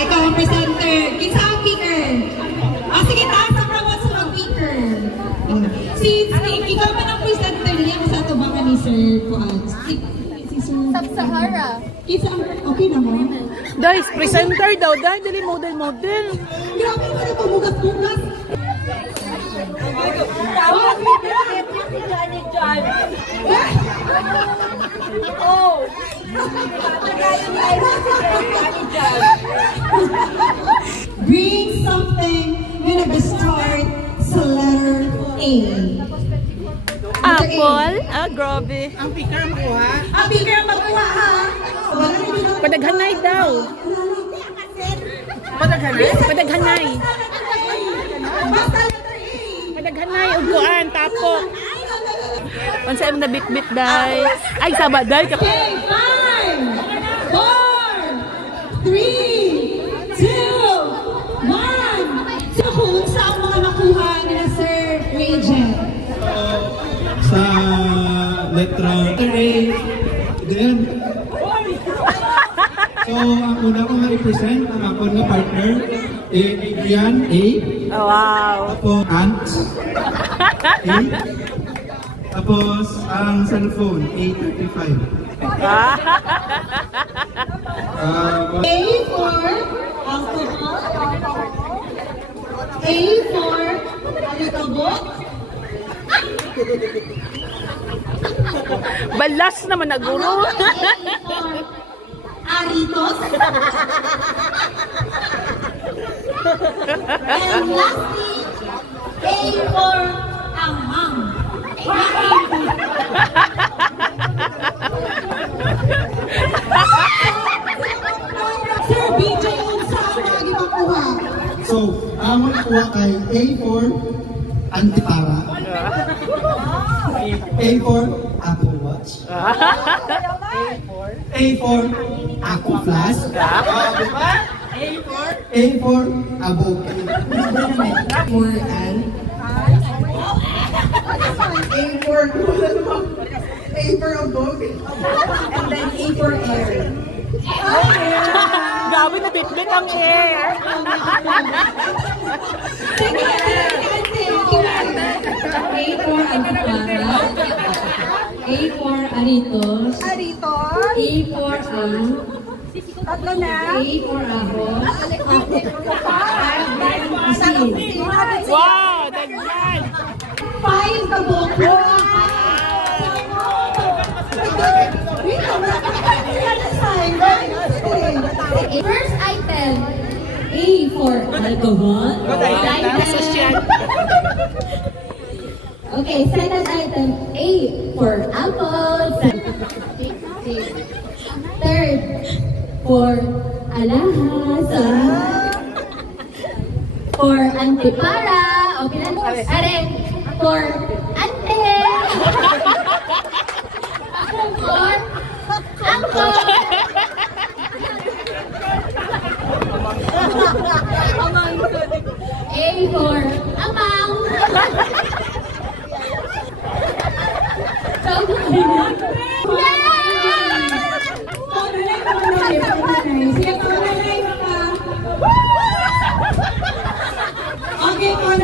Ikaw ang presenter. Kinsa ang picker? Sige, taas ang promote sa mag-picker. Since ikaw man ang presenter, hindi ako sa ito baka ni Sir Kuan. Si Sir Sub-Sahara. Kinsa ang okay na mo? Guys, presenter daw. Dahil dali model. Grabe mo na pamugas-mugas. Oh! Bring something na nag-start sa letter A. Apple? Grabe. Ang picker ang makuha? Ang picker ang makuha, ha? Padaghanay daw. Padaghanay. Padaghanay, uguan, tapok. Onsa im na bit-bit day. Ay, saba day. Okay, 5, 4, 3, 2, 1. So, kung saan mga nakuha nila Sir Regent? Sa letra A. Then, so, ang una ko nga i-present ang ako nga partner, Adrian A. Oh, wow. Tapos, Ant A. Tapos, ang cellphone, A35. A for alcohol. A for alikabok. Balas naman na guro. Aritos. And lastly, A for anghang. Sir BJ, saan lagi makuha? So, ang nakuha kay A for Antipara. A for Apple Watch. A for Aqua Flask. A for Abog. More and A for Abog. And then A for Air. Gabi na bit-bit ang air. A for Antipara. A for Aritos. A for Tatlo na. A for Ahos. Wow, dagyan. 5 kabok. First item, A for alcohol. Okay, second item, A for apple. Third, for alahas. For antipara. Okay na. Are, for ante. For angkor. A for amang. Okay, for